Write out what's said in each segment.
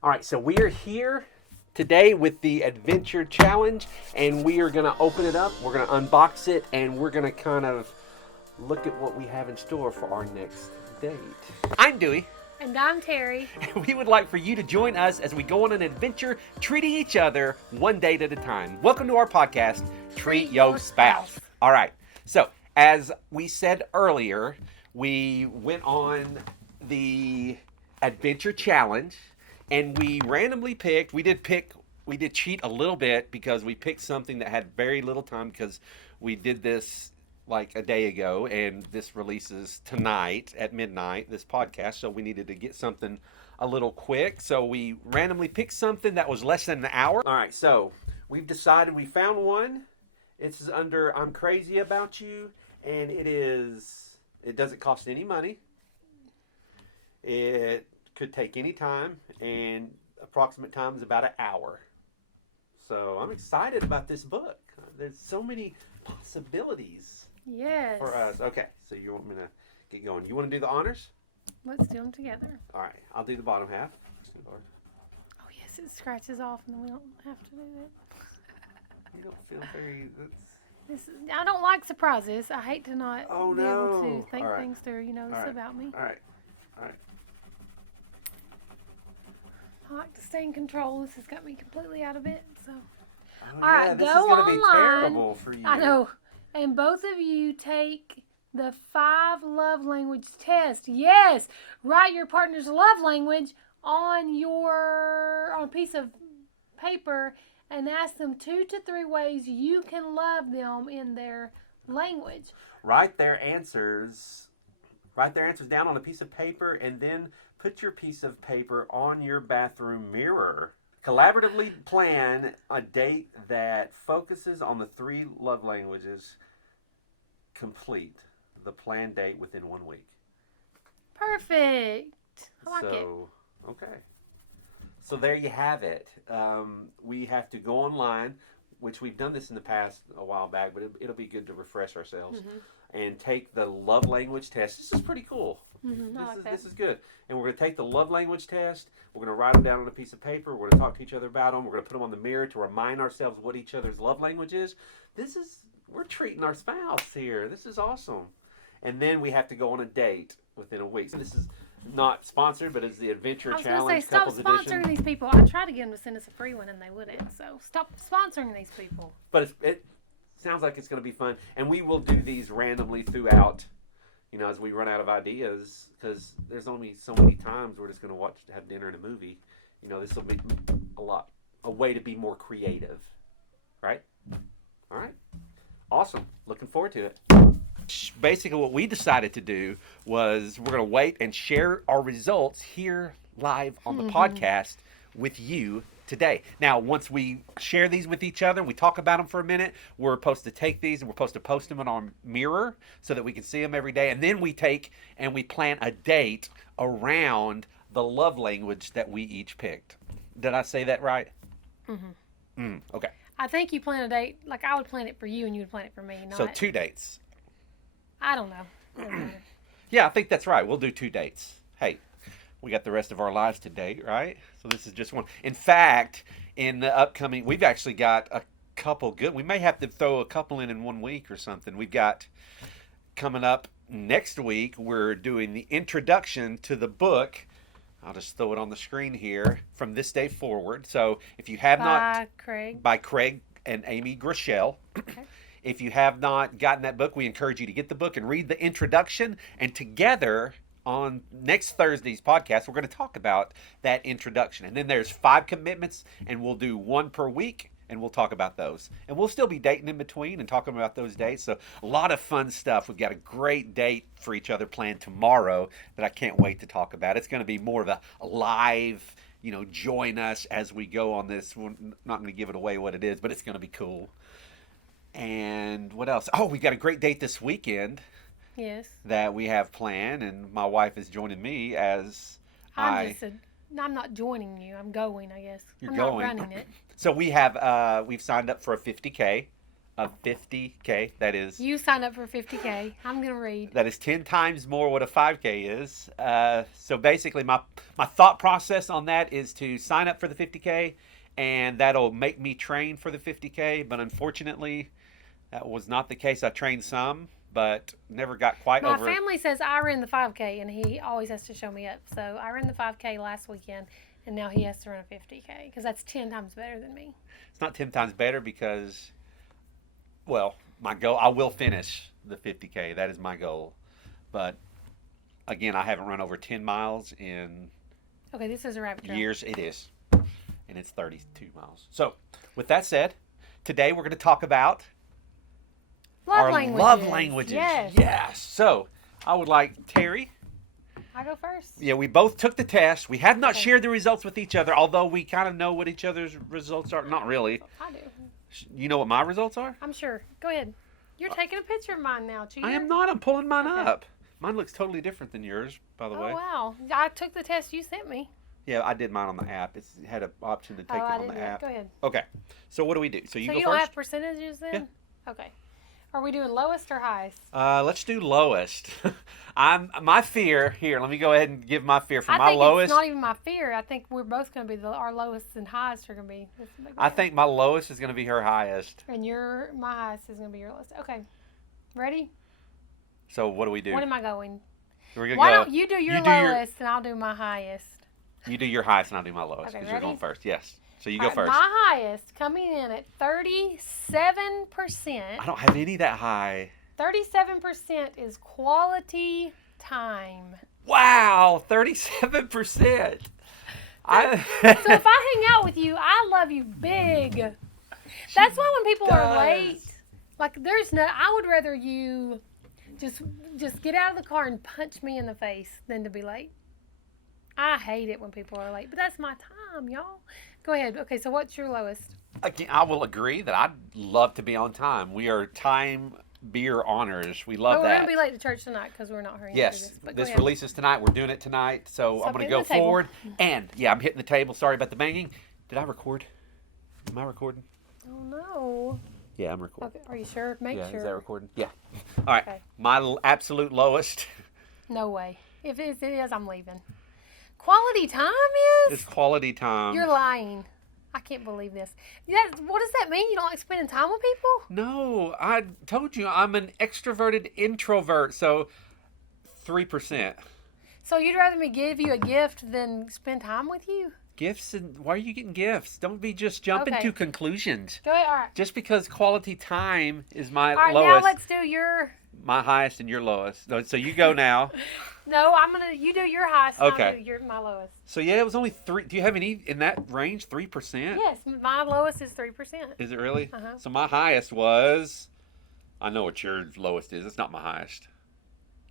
All right, so we are here today with the Adventure Challenge, and we are going to open it up. We're going to unbox it, and we're going to kind of look at what we have in store for our next date. I'm Dewey. And I'm Terry. And we would like for you to join us as we go on an adventure, treating each other one date at a time. Welcome to our podcast, Treat Yo Spouse. All right, so as we said earlier, we went on the Adventure Challenge, and we randomly picked, we did cheat a little bit because we picked something that had very little time because we did this like a day ago, and this releases tonight at midnight, this podcast, so we needed to get something a little quick. So we randomly picked something that was less than an hour. All right, so we've decided, we found one. It's under I'm Crazy About You, and it doesn't cost any money. It could take any time, and approximate time is about an hour. So I'm excited about this book. There's so many possibilities. Yes. For us. Okay, so you want me to get going. You want to do the honors? Let's do them together. All right, I'll do the bottom half. Oh, yes, it scratches off, and then we don't have to do that. You don't feel very... I don't like surprises. I hate to not be able to think right. things through, it's about me. All right. I like to stay in control. This has got me completely out of it, so... Oh, all right, this go is going to be online. terrible for you. I know. And both of you take the 5 love language test. Yes! Write your partner's love language on a piece of paper and ask them 2 to 3 ways you can love them in their language. Write their answers down on a piece of paper, and then put your piece of paper on your bathroom mirror. Collaboratively plan a date that focuses on the 3 love languages. Complete the planned date within 1 week. Perfect. I like it. Okay. So there you have it. We have to go online, which we've done this in the past a while back, but it'll be good to refresh ourselves, and take the love language test. This is pretty cool. This is good. And we're going to take the love language test. We're going to write them down on a piece of paper. We're going to talk to each other about them. We're going to put them on the mirror to remind ourselves what each other's love language is. We're treating our spouse here. This is awesome. And then we have to go on a date within a week. So this is not sponsored, but it's the Adventure Challenge. I was going to say, stop sponsoring these people. I tried to get them to send us a free one, and they wouldn't. So stop sponsoring these people. But it sounds like it's going to be fun. And we will do these randomly throughout, as we run out of ideas, because there's only so many times we're just going to have dinner and a movie. This will be a way to be more creative, right? All right. Awesome. Looking forward to it. Basically, what we decided to do was we're going to wait and share our results here live on the podcast with you today. Now, once we share these with each other, we talk about them for a minute, we're supposed to take these and we're supposed to post them in our mirror so that we can see them every day. And then we take and we plan a date around the love language that we each picked. Did I say that right? Okay. I think you plan a date, like I would plan it for you and you would plan it for me. So 2 dates. I don't know. Yeah, I think that's right. We'll do 2 dates. Hey, we got the rest of our lives to date, right? So this is just one. In fact, in the upcoming, we've actually got a couple good. We may have to throw a couple in 1 week or something. We've got coming up next week, we're doing the introduction to the book. I'll just throw it on the screen here, From This Day Forward. So if you have by Craig and Amy Grishel. Okay. If you have not gotten that book, we encourage you to get the book and read the introduction. And together on next Thursday's podcast, we're going to talk about that introduction. And then there's 5 commitments, and we'll do 1 per week, and we'll talk about those. And we'll still be dating in between and talking about those dates. So a lot of fun stuff. We've got a great date for each other planned tomorrow that I can't wait to talk about. It's going to be more of a live, join us as we go on this. We're not going to give it away what it is, but it's going to be cool. And what else? Oh, we've got a great date this weekend. Yes. That we have planned, and my wife is joining me as I'm not joining you. I'm going, I guess. You're I'm going. not running it. So we've signed up for a 50K of 50K. That is You signed up for 50K. I'm going to read. that is 10 times more what a 5K is. So basically, my thought process on that is to sign up for the 50K, and that'll make me train for the 50K. But unfortunately, that was not the case. I trained some, but never got quite My over. family says I ran the 5K, and he always has to show me up. So I ran the 5K last weekend, and now he has to run a 50K because that's 10 times better than me. It's not 10 times better because, well, my goal, I will finish the 50K. That is my goal. But again, I haven't run over 10 miles in Okay, this is a rabbit trail. years. It is. And it's 32 miles. So, with that said, today we're going to talk about our love languages. Yes. So, I would like Terry. I go first. Yeah, we both took the test. We have not Okay. shared the results with each other, although we kind of know what each other's results are. Not really. I do. You know what my results are? I'm sure. Go ahead. You're taking a picture of mine now, cheater. I am not. I'm pulling mine Okay. up. Mine looks totally different than yours, by the Oh, way. wow. I took the test you sent me. Yeah, I did mine on the app. It had an option to take it I on didn't the know. app. Go ahead. Okay. So what do we do? So you So go you don't first? have percentages then? Okay. Are we doing lowest or highest? Let's do lowest. My fear here. Let me go ahead and give my fear for I my think lowest. it's not even my fear. I think we're both going to be our lowest and highest are going to be. I think my lowest is going to be her highest. And my highest is going to be your lowest. Okay. Ready? So what do we do? What am I going? We're gonna Why go. don't you do your you do your- lowest and I'll do my highest? You do your highest and I'll do my lowest Okay, because you're going ready? first. Yes. So you All go right, first. My highest coming in at 37%. I don't have any that high. 37% is quality time. Wow, 37%. So if I hang out with you, I love you big. That's why when people are late, like I would rather you just get out of the car and punch me in the face than to be late. I hate it when people are late, but that's my time, y'all. Go ahead. Okay, so what's your lowest? Again, I will agree that I'd love to be on time. We are time beer honors. We love But we're that. going to be late to church tonight because we're not hurrying Yes, through this. But go this ahead. releases tonight. We're doing it tonight, so Stop I'm going to hitting go the table. forward. And yeah, I'm hitting the table. Sorry about the banging. Did I record? Am I recording? Oh, no. Yeah, I'm recording. Okay, are you sure? Make Yeah, sure. is that recording? Yeah. All right, Okay. my absolute lowest No way. If it is, I'm leaving. Quality time is is? quality time. You're lying. I can't believe this. What does that mean? You don't like spending time with people? No, I told you I'm an extroverted introvert, so 3%. So you'd rather me give you a gift than spend time with you? Gifts, and why are you getting gifts? Don't be just jumping Okay. to conclusions. Go ahead. All right. Just because quality time is my All right, lowest, now let's do your... my highest and your lowest. So you go now. No, you do your highest and I'll Okay. do my lowest. So yeah, it was only 3. Do you have any in that range? 3%? Yes, my lowest is 3%. Is it really? Uh-huh. So my highest was, I know what your lowest is. It's not my highest.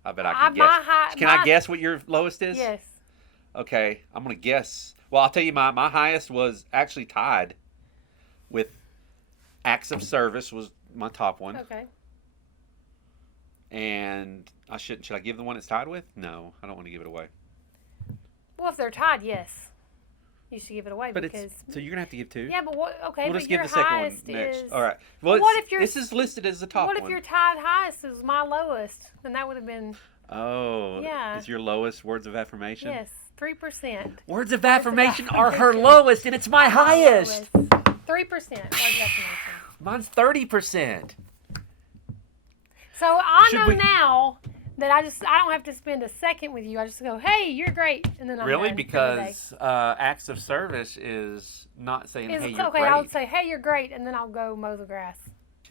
I bet I can guess. Can I guess what your lowest is? Yes. Okay, I'm going to guess. Well, I'll tell you my highest was actually tied with acts of service was my top one. Okay. And should I give the one it's tied with? No, I don't want to give it away. Well, if they're tied, yes. You should give it away But because... so you're going to have to give 2? Yeah, but what... Okay, We'll but just give your the second one highest next. is... All right. Well, what if your... this is listed as the top What one. if your tied highest is my lowest? Then that would have been... Oh, Yeah. is your lowest words of affirmation? Yes, 3%. Words of affirmation are her affirmation. lowest, and it's my highest. 3% words of affirmation. Mine's 30%. So I Should know we- now that I don't have to spend a second with you. I just go, hey, you're great, and then I'm Really? done for the day. Because acts of service is not saying, It's hey, you're okay. great. I would say, hey, you're great, and then I'll go mow the grass.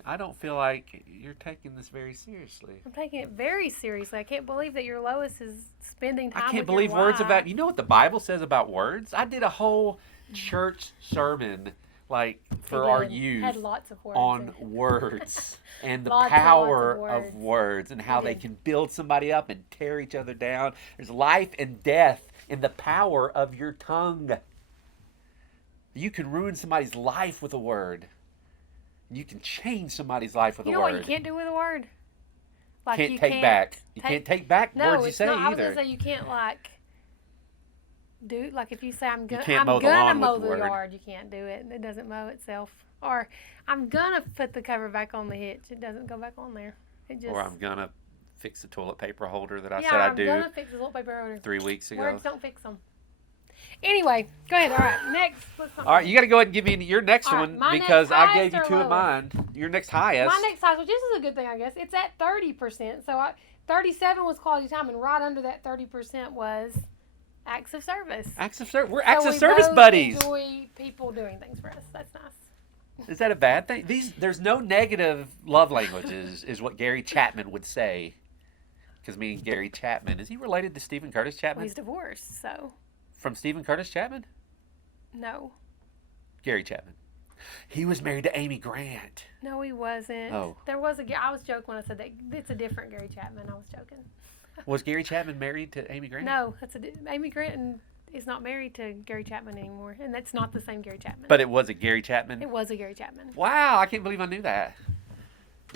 I don't feel like you're taking this very seriously. I'm taking it very seriously. I can't believe that your lowest is spending time I with can't believe your words wife. about. You know what the Bible says about words? I did a whole church sermon, like for He our did. youth, Had lots of words on in it. words and the Lots and lots of power of words. words and how He they did. can build somebody up and tear each other down. There's life and death in the power of your tongue. You can ruin somebody's life with a word. You can change somebody's life with You a know word. what you can't do with a word? Like Can't you take can't back. You take- can't take back No, words you it's say not. I was either. gonna say you can't like do like if you say I'm can't I'm mow the gonna lawn mow with the the word. yard. You can't do it. It doesn't mow itself. Or I'm gonna put the cover back on the hitch. It doesn't go back on there. It just. Or I'm gonna fix the toilet paper holder that I yeah, said I'd I'm do gonna fix the toilet paper holder. 3 weeks ago. Words don't fix them. Anyway, go ahead. All right, next. Let's All right, you got to go ahead and give me your next All right, one my because next I gave you highest 2 or of mine. Your next highest. My next highest, which this is a good thing, I guess. It's at 30%. So 37 was quality time, and right under that 30% was acts of service. Acts of service. We're So acts of we service both buddies. Enjoy people doing things for us. That's nice. Is that a bad thing? There's no negative love languages, is what Gary Chapman would say. Because me and Gary Chapman, is he related to Stephen Curtis Well, Chapman? he's divorced, so From Stephen Curtis Chapman? no. Gary Chapman. He was married to Amy Grant. No, he wasn't. Oh. There was I was joking when I said that. It's a different Gary Chapman. I was joking. Was Gary Chapman married to Amy Grant? No, Amy Grant is not married to Gary Chapman anymore, and that's not the same Gary Chapman. But it was a Gary Chapman? It was a Gary Chapman. Wow, I can't believe I knew that.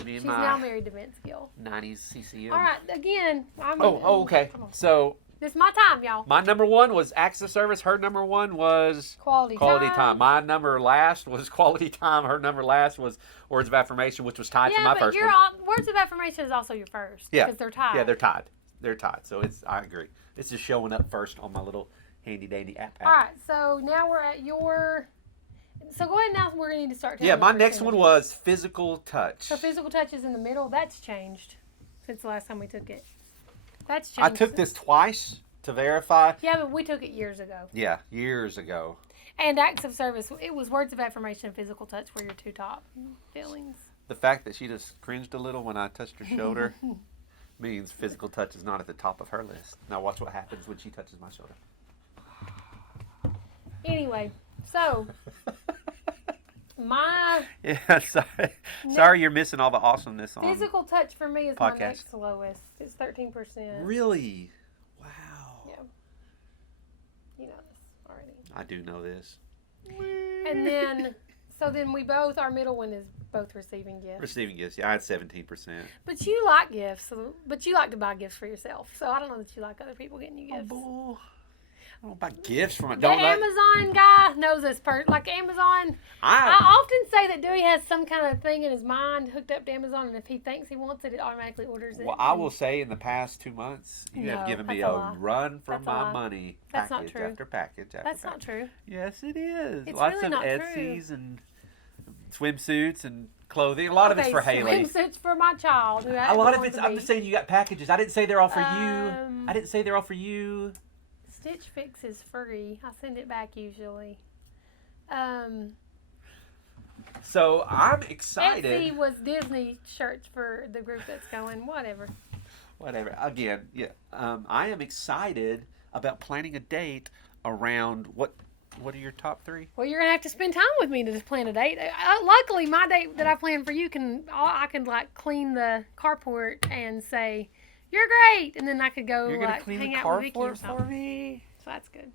Me and She's my now married to Vince Gill. 90s CCM. All right, again. Okay. Come on. So This is my time, y'all. my number 1 was acts of service. Her number 1 was Quality time. My number last was quality time. Her number last was words of affirmation, which was tied for Yeah, my but first your one. words of affirmation is also your first. Yeah. Because they're tied. Yeah, they're tied. They're tied. So I agree. It's just showing up first on my little handy dandy app. All right, so now we're at your. So go ahead now. We're going to need to start. Yeah, telling my the next one percentages. was physical touch. So physical touch is in the middle. That's changed since the last time we took it. That's I changed. took this twice to verify. Yeah, but we took it years ago. Yeah, years ago. And acts of service. It was words of affirmation and physical touch were your two top feelings. The fact that she just cringed a little when I touched her shoulder means physical touch is not at the top of her list. Now watch what happens when she touches my shoulder. Anyway, so my Yeah, sorry you're missing all the awesomeness on physical touch for me is my podcast. next lowest. It's 13%. Really? Wow. Yeah. You know this already. I do know this. And then, so then we both, our middle one is both receiving gifts. Receiving gifts, yeah, I had 17%. But you like gifts, but you like to buy gifts for yourself. So I don't know that you like other people getting you gifts. Oh, I don't buy gifts from it. The Amazon guy knows this part. Like Amazon, I often say that Dewey has some kind of thing in his mind hooked up to Amazon, and if he thinks he wants it, it automatically orders it. Well, I will say in the past 2 months, you No, have given me that's a a lie. run for That's a my lie. money. That's not Package true. after package after That's package. not true. Yes, it is. It's Lots really of not Etsy's and swimsuits and clothing. A lot of it's for Haley. Swimsuits for my child. A lot of it's. I'm just saying you got packages. I didn't say they're all for you. Um, I didn't say they're all for you. Stitch Fix is free. I send it back usually. So I'm excited. Etsy was Disney shirts for the group that's going. Whatever. Whatever. Again, yeah. I am excited about planning a date around what. What are your top 3? Well, you're gonna have to spend time with me to just plan a date. Luckily, my date that I planned for you I can like clean the carport and say you're great, and then I could go You're gonna like clean hang the out with Vicky or carport for something. me. So that's good.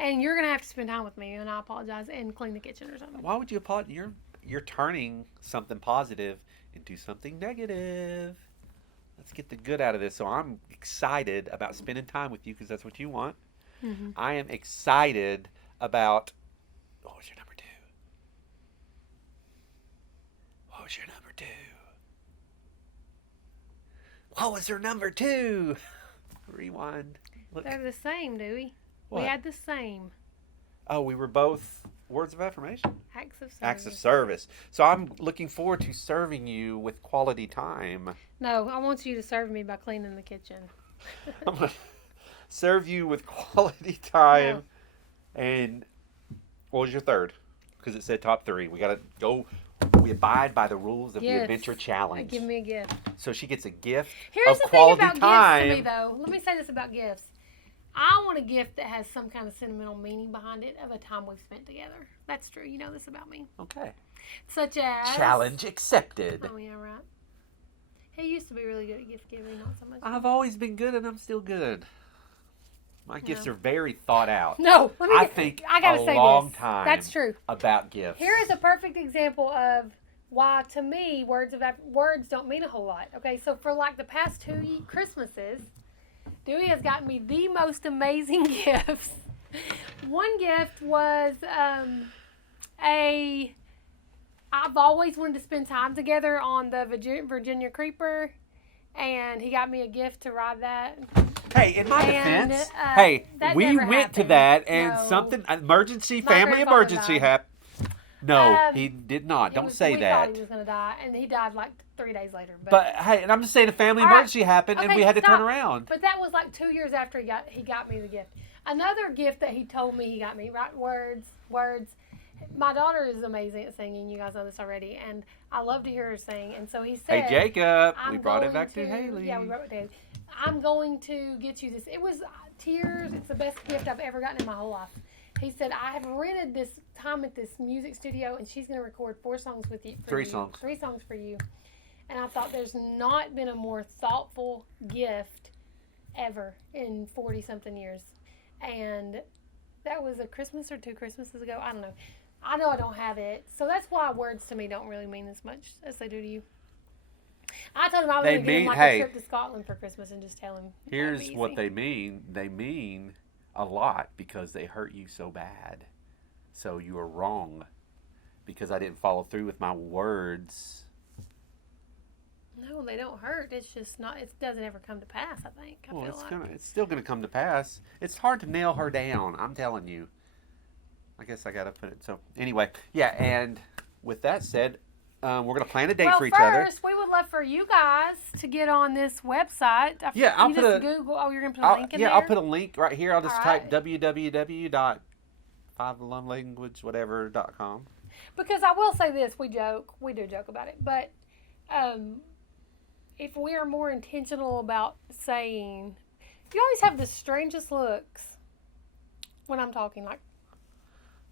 And you're gonna have to spend time with me, and I apologize, and clean the kitchen or something. Why would you apologize? You're turning something positive into something negative. Let's get the good out of this. So I'm excited about spending time with you because that's what you want. Mm-hmm. I am excited about. What was your number 2? What was your number 2? What was her number 2? Rewind. Look. They're the same, Dewey. What? We had the same Oh, we were both words of affirmation. acts of service. Acts of service. So I'm looking forward to serving you with quality time. No, I want you to serve me by cleaning the kitchen. I'm going to serve you with quality time. No. And what was your third? Because it said top 3. We got to go. We abide by the rules of the Yes. adventure challenge. Give me a gift. So she gets a gift Here's of the thing quality about time. gifts to me, though. Let me say this about gifts. I want a gift that has some kind of sentimental meaning behind it of a time we've spent together. That's true. You know this about me. Okay. Such as... Challenge accepted. Oh, yeah, right. He used to be really good at gift giving, not so much. I've always been good and I'm still good. My gifts are very thought out. No, I think I gotta a say long this. time That's true. about gifts. Here is a perfect example of why, to me, words don't mean a whole lot. Okay, so for like the past 2 Christmases, Dewey has gotten me the most amazing gifts. One gift was a I've always wanted to spend time together on the Virginia Creeper, and he got me a gift to ride that. Hey, in my And, defense, that we never went to happened. that and No. something family grandfather emergency died. happened. No, Um, he did not. Don't we say thought that. he was going to die, and he died like 3 days later. But hey, and I'm just saying a family All right. emergency happened and Okay, we had to stop. turn around. But that was like 2 years after he got me the gift. Another gift that he told me he got me, right? Words. My daughter is amazing at singing. You guys know this already, and I love to hear her sing. And so he said, Hey, Jacob, we I'm brought it going back to Haley. Yeah, we brought it to Haley. I'm going to get you this. It was tears. It's the best gift I've ever gotten in my whole life. He said, I have rented this time at this music studio, and she's going to record 4 songs with you. 3 songs. 3 songs for you. And I thought there's not been a more thoughtful gift ever in 40-something years. And that was a Christmas or 2 Christmases ago. I don't know. I know I don't have it. So that's why words to me don't really mean as much as they do to you. I told him I was going to get him like a trip to Scotland for Christmas and just tell him. Here's what they mean. They mean a lot because they hurt you so bad. So you are wrong because I didn't follow through with my words. No, they don't hurt. It's just not. It doesn't ever come to pass. I think. I feel like. It's still gonna come to pass. It's hard to nail her down. I'm telling you. I guess I gotta put it. So anyway, yeah. And with that said, we're gonna plan a date for each other. First, we would love for you guys to get on this website. Yeah, I'll put a Google. Oh, you're gonna put a link in there. Yeah, I'll put a link right here. I'll just All type right. www.5lovelanguage.com. Because I will say this, we do joke about it, but if we are more intentional about saying, you always have the strangest looks when I'm talking. Like,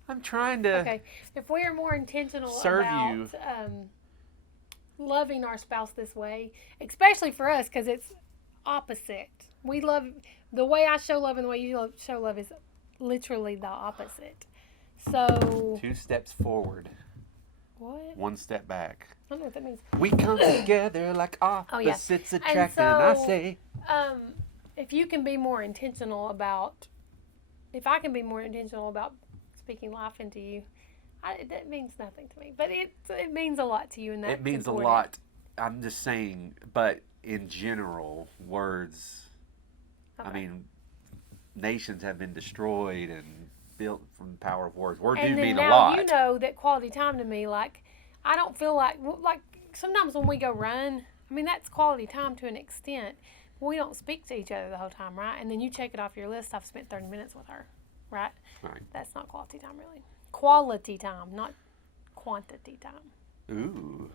I'm trying to. Okay, if we are more intentional serve about you. Loving our spouse this way, especially for us, because it's opposite. We love the way I show love and the way you show love is literally the opposite. So 2 steps forward, what? 1 step back. I don't know what that means. We come together like opposites attracting. And I say, if you can be more intentional about, if I can be more intentional about speaking life into you, that means nothing to me. But it means a lot to you, and it means important. A lot. I'm just saying, but in general, words. Okay. I mean, nations have been destroyed and built from the power of words. Words do mean a lot. You know that quality time to me, like, I don't feel like sometimes when we go run, I mean, that's quality time to an extent. We don't speak to each other the whole time, right? And then you check it off your list, I've spent 30 minutes with her, right? Right. That's not quality time, really. Quality time, not quantity time. Ooh.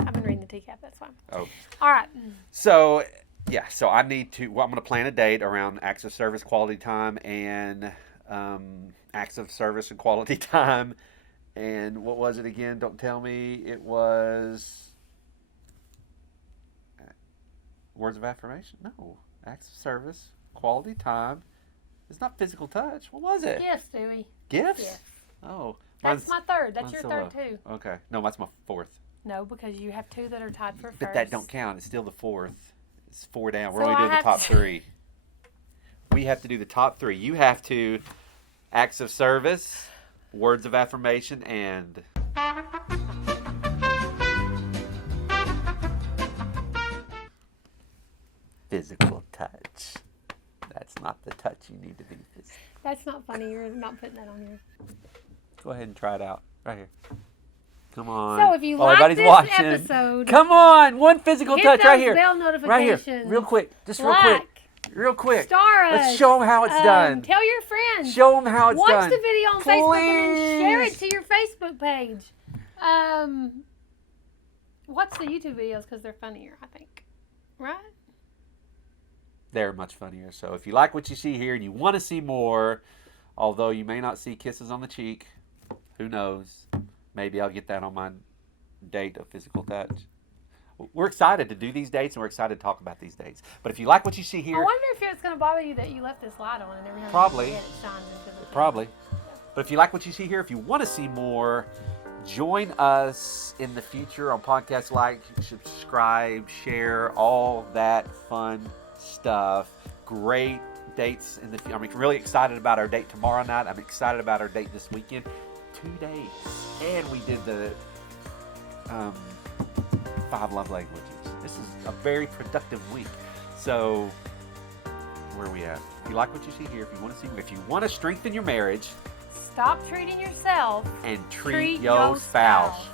I've been reading the teacup, that's fine. Oh. All right. So, yeah, so I need to, I'm going to plan a date around acts of service, quality time, and acts of service and quality time. And what was it again? Don't tell me. It was words of affirmation? No. Acts of service, quality time. It's not physical touch. What was it? Gifts, Dewey. Gifts? Gifts. Oh. That's my third. That's your third, too. Okay. No, that's my 4th. No, because you have 2 that are tied for first. But that don't count. It's still the 4th. It's 4 down. We're So only doing the top 3. We have to do the top 3. You have to acts of service, words of affirmation, and physical touch. That's not the touch you need to be physical. That's not funny. You're not putting that on here. Go ahead and try it out. Right here. Come on. So if you like everybody's this watching. episode, come on. One physical hit touch those right here. bell notifications. Right here. Real quick. Just real quick. Real quick. Star us. Let's show them how it's done. Tell your friends. Show them how it's Watch done. the video on Facebook and then share it to your Facebook page. Watch the YouTube videos because they're funnier, I think. Right? They're much funnier. So if you like what you see here and you want to see more, although you may not see kisses on the cheek, who knows? Maybe I'll get that on my date of physical touch. We're excited to do these dates and we're excited to talk about these dates. But if you like what you see here... I wonder if it's going to bother you that you left this light on and every time Probably. you see it, it shines into the Probably. But if you like what you see here, if you want to see more, join us in the future on podcasts, like, subscribe, share, all that fun stuff. Great dates in the future. I'm really excited about our date tomorrow night. I'm excited about our date this weekend. 2 days. And we did the 5 love languages. This is a very productive week. So, where are we at? If you like what you see here, if you want to strengthen your marriage, Stop treating yourself and treat your spouse.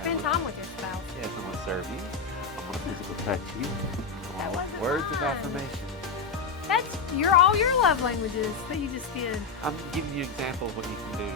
Spend time with your spouse. Yes, I'm going to serve you. I'm going to physical touch you. That wasn't Words of mine. affirmation. That's all your love languages that you just did. I'm giving you an example of what you can do.